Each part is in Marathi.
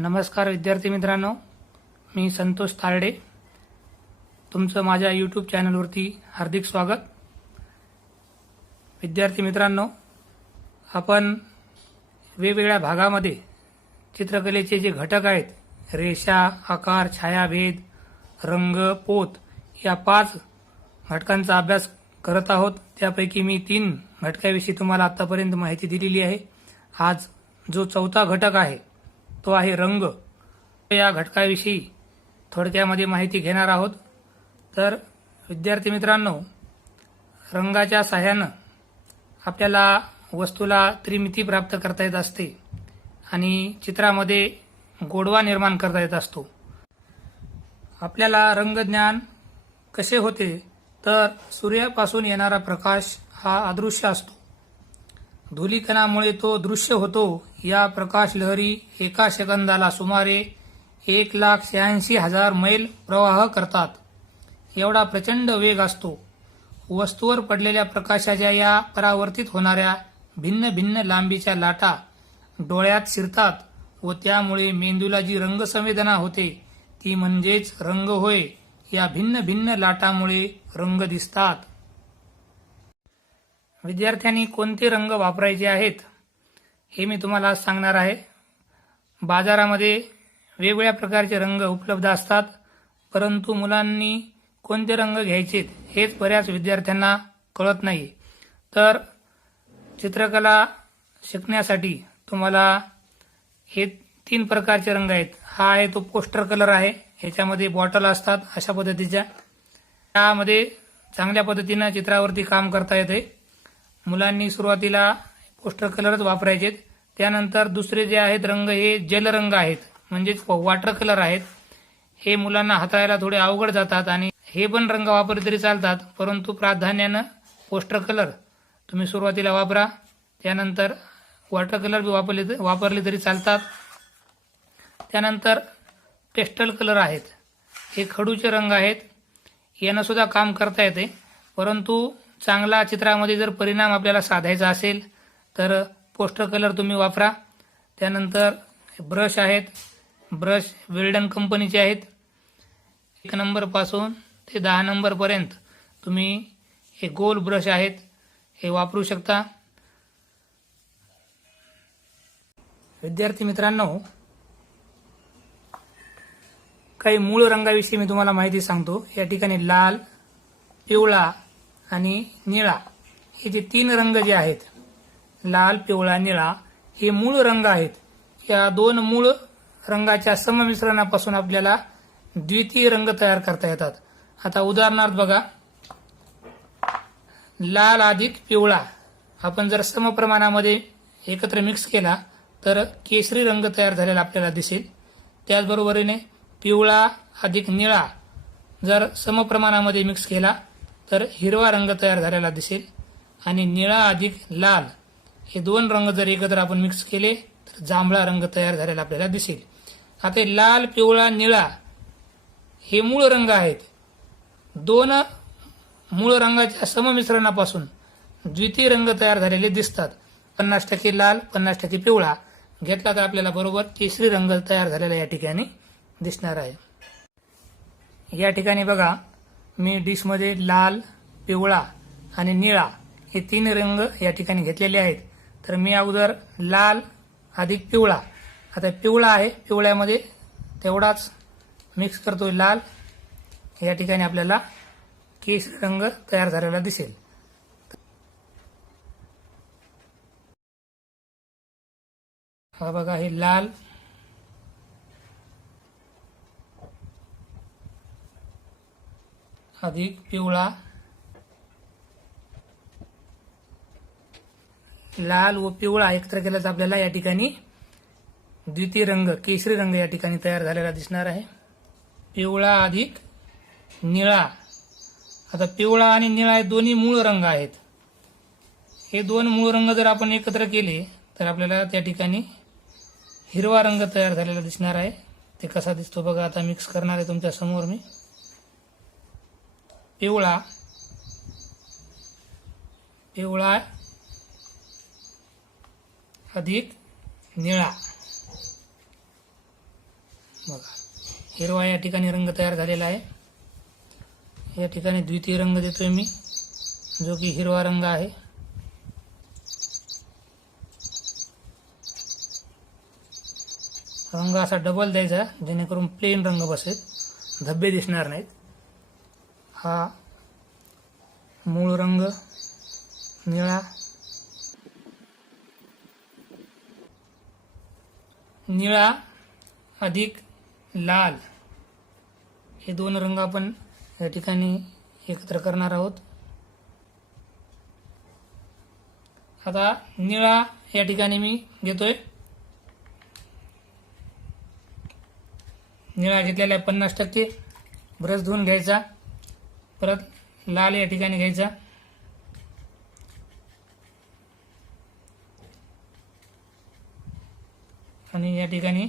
नमस्कार विद्यार्थी मित्रांनो, मी संतोष तारडे. तुमचं माझ्या यूट्यूब चॅनलवरती हार्दिक स्वागत. विद्यार्थी मित्रांनो, आपण वेगवेगळ्या भागामध्ये चित्रकलेचे जे घटक आहेत, रेषा, आकार, छायाभेद, रंग, पोत या 5 घटकांचा अभ्यास करत आहोत. त्यापैकी मी 3 घटकाविषयी तुम्हाला आतापर्यंत माहिती दिलेली आहे. आज जो 4था घटक आहे तो आहे रंग. या घटकाविषयी थोडक्यामध्ये माहिती घेणार आहोत. तर विद्यार्थी मित्रांनो, रंगाच्या सहाय्याने आपल्याला वस्तूला त्रिमिती प्राप्त करता येत असते आणि चित्रामध्ये गोडवा निर्माण करता येत असतो. आपल्याला रंगज्ञान कसे होते तर सूर्यापासून येणारा प्रकाश हा अदृश्य असतो. धूलिकणामुळे तो दृश्य होतो. या प्रकाश लहरी एका सेकंदाला सुमारे 1,86,000 मैल प्रवाह करतात. एवढा प्रचंड वेग असतो. वस्तूवर पडलेल्या प्रकाशाच्या या परावर्तित होणाऱ्या भिन्न भिन्न लांबीच्या लाटा डोळ्यात शिरतात व त्यामुळे मेंदूला जी रंगसंवेदना होते ती म्हणजेच रंग होय. या भिन्न भिन्न लाटामुळे रंग दिसतात. विद्यार्थ्यांनी कोणते रंग वापरायचे आहेत हे मी तुम्हाला सांगणार आहे. बाजारामध्ये वेगवेगळ्या प्रकारचे रंग उपलब्ध असतात, परंतु मुलांनी कोणते रंग घ्यायचे हेच बऱ्याच विद्यार्थ्यांना कळत नाही. तर चित्रकला शिकण्यासाठी तुम्हाला हे 3 प्रकारचे रंग आहेत. हा आहे तो पोस्टर कलर आहे. ह्याच्यामध्ये बॉटल असतात अशा पद्धतीच्या. त्यामध्ये चांगल्या पद्धतीने चित्रावरती काम करता येते. मुलांनी सुरुवातीला पोस्टर कलरच वापरायचे. त्यानंतर दुसरे जे आहेत रंग हे जलरंग आहेत, म्हणजेच वॉटर कलर आहेत. हे मुलांना हाताळायला थोडे अवघड जातात आणि हे पण रंग वापरले तरी चालतात, परंतु प्राधान्यानं पोस्टर कलर तुम्ही सुरुवातीला वापरा. त्यानंतर वॉटर कलर बी वापरले तरी चालतात. त्यानंतर पेस्टल कलर आहेत. हे खडूचे रंग आहेत. यानं सुद्धा काम करता येते, परंतु चांगला चित्रामध्ये जर परिणाम आपल्याला साधायचा असेल तर पोस्टर कलर तुम्ही वापरा. त्यानंतर ब्रश आहेत. ब्रश विल्डन कंपनीचे आहेत. 1 नंबरपासून ते 10 नंबरपर्यंत तुम्ही हे गोल ब्रश आहेत हे वापरू शकता. विद्यार्थी मित्रांनो, काही मूळ रंगाविषयी मी तुम्हाला माहिती सांगतो. या ठिकाणी लाल, पिवळा आणि निळा हे जे 3 रंग जे आहेत, लाल, पिवळा, निळा, हे मूळ रंग आहेत. या 2 मूळ रंगाच्या सममिश्रणापासून आपल्याला द्वितीय रंग तयार करता येतात. आता उदाहरणार्थ बघा, लाल अधिक पिवळा आपण जर समप्रमाणामध्ये एकत्र मिक्स केला तर केशरी रंग तयार झालेला आपल्याला दिसेल. त्याचबरोबरीने पिवळा अधिक निळा जर समप्रमाणामध्ये मिक्स केला तर हिरवा रंग तयार झालेला दिसेल. आणि निळा अधिक लाल हे 2 रंग जर एकत्र आपण मिक्स केले तर जांभळा रंग तयार झालेला आपल्याला दिसेल. आता लाल, पिवळा, निळा हे मूळ रंग आहेत. 2 मूळ रंगाच्या सममिश्रणापासून द्वितीय रंग तयार झालेले दिसतात. 50% लाल, 50% पिवळा घेतला तर आपल्याला बरोबर केशरी रंग तयार झालेला या ठिकाणी दिसणार आहे. या ठिकाणी बघा, मी डिशमध्ये लाल, पिवळा आणि निळा हे 3 रंग या ठिकाणी घेतलेले आहेत. तर मी अगोदर लाल अधिक पिवळा, आता पिवळा आहे, पिवळ्यामध्ये तेवढाच मिक्स करतोय लाल. या ठिकाणी आपल्याला केशरी रंग तयार झालेला दिसेल. हा बघा, हे लाल, अधिक पिवळा, लाल व पिवळा एकत्र केल्यास आपल्याला या ठिकाणी द्वितीय रंग केशरी रंग या ठिकाणी तयार झालेला दिसणार आहे. पिवळा अधिक निळा. आता पिवळा आणि निळा हे दोन्ही मूळ रंग आहेत. हे 2 मूळ रंग जर आपण एकत्र केले तर आपल्याला त्या ठिकाणी हिरवा रंग तयार झालेला दिसणार आहे. ते कसा दिसतो बघा. आता मिक्स करणार आहे तुमच्या समोर मी. पिवळा, पिवळा अधिक निळा. बघा, हिरवा या ठिकाणी रंग तयार झालेला आहे. या ठिकाणी द्वितीय रंग देतोय मी, जो की हिरवा रंग आहे. रंग असा डबल द्यायचा जेणेकरून प्लेन रंग बसेल, धब्बे दिसणार नाहीत. हा मूळ रंग निळा, निळा अधिक लाल हे दोन रंग आपण या ठिकाणी एकत्र करणार आहोत. आता निळा या ठिकाणी मी घेतोय. निळा घेतलेला आहे 50%. ब्रश धुवून घ्यायचा. परत लाल या ठिकाणी घ्यायचा. आणि या ठिकाणी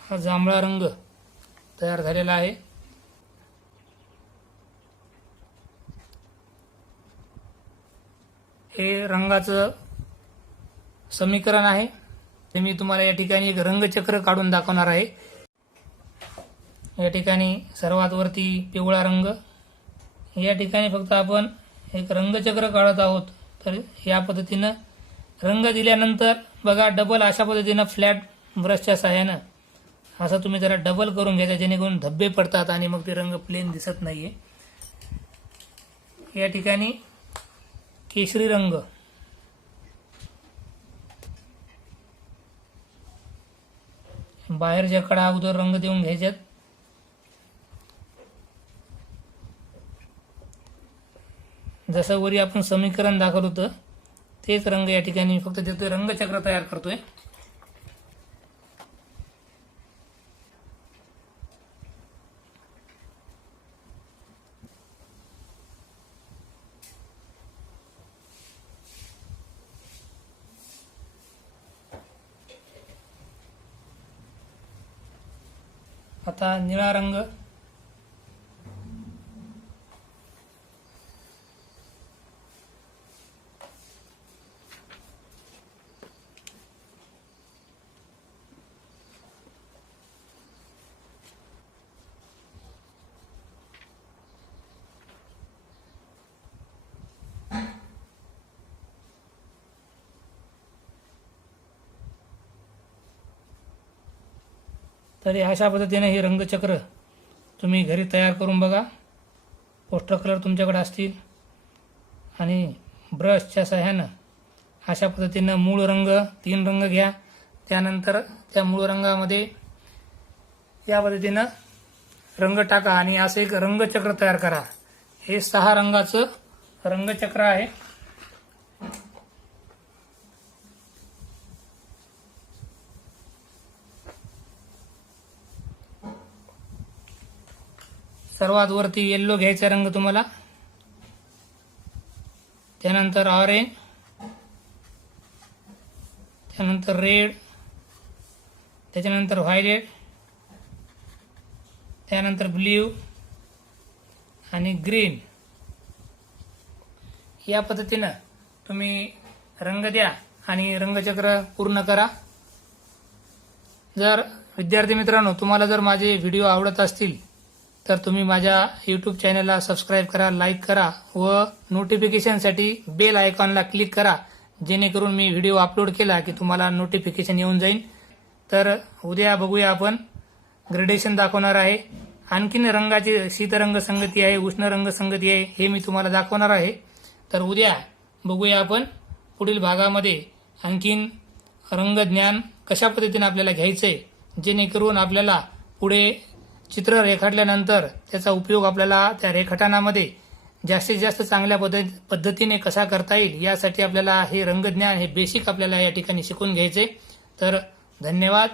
हा जांभळा रंग तयार झालेला आहे. हे रंगाचं समीकरण आहे. ते मी तुम्हाला या ठिकाणी एक रंगचक्र काढून दाखवणार आहे. या ठिकाणी सर्वात वरती पिवळा रंग. या ठिकाणी फक्त आपण एक रंगचक्र काढत आहोत. तर या पद्धतीनं रंग दिल्यानंतर बघा डबल अशा पद्धतीनं फ्लॅट ब्रशच्या सहाय्यानं असं तुम्ही जरा डबल करून घ्यायचा, जेणेकरून धब्बे पडतात आणि मग ते रंग प्लेन दिसत नाहीये. या ठिकाणी केशरी रंग. बाहेरच्या कडा अगोदर रंग देऊन घ्यायच्यात. जसं वरी आपण समीकरण दाखवलं होतं तेच रंग या ठिकाणी फक्त देतोय, रंगचक्र तयार करतोय. आता निळा रंग. तरी अशा पद्धतीने हे रंगचक्र तुम्ही घरी तयार करून बघा. पोस्टर कलर तुमच्याकडे असतील आणि ब्रशच्या सहाय्यानं अशा पद्धतीनं मूळ रंग 3 रंग घ्या. त्यानंतर त्या मूळ रंगामध्ये या पद्धतीनं रंग टाका आणि असं एक रंगचक्र तयार करा. हे 6 रंगाचं रंगचक्र आहे. सर्वात वरती येल्लो घ्यायचा रंग तुम्हाला, त्यानंतर ऑरेंज, त्यानंतर रेड, त्याच्यानंतर व्हायलेट, त्यानंतर ब्ल्यू आणि ग्रीन. या पद्धतीनं तुम्ही रंग द्या आणि रंगचक्र पूर्ण करा. जर विद्यार्थी मित्रांनो तुम्हाला जर माझे व्हिडिओ आवडत असतील तर तुम्ही माझ्या यूट्यूब चॅनलला सबस्क्राईब करा, लाईक करा व नोटिफिकेशनसाठी बेल आयकॉनला क्लिक करा, जेणेकरून मी व्हिडिओ अपलोड केला की तुम्हाला नोटिफिकेशन येऊन जाईल. तर उद्या बघूया आपण ग्रेडेशन दाखवणार आहे. आणखीन रंगाची शीतरंग संगती आहे, उष्ण रंग संगती आहे, हे मी तुम्हाला दाखवणार आहे. तर उद्या बघूया आपण पुढील भागामध्ये आणखीन रंगज्ञान कशा पद्धतीने आपल्याला घ्यायचंय, जेणेकरून आपल्याला पुढे चित्र रेखाटल्यानंतर त्याचा उपयोग आपल्याला त्या रेखाटनामध्ये जास्तीत जास्त चांगल्या पद्धतीने कसा करता येईल, यासाठी आपल्याला हे रंगज्ञान, हे बेसिक आपल्याला या ठिकाणी शिकून घ्यायचे. तर धन्यवाद.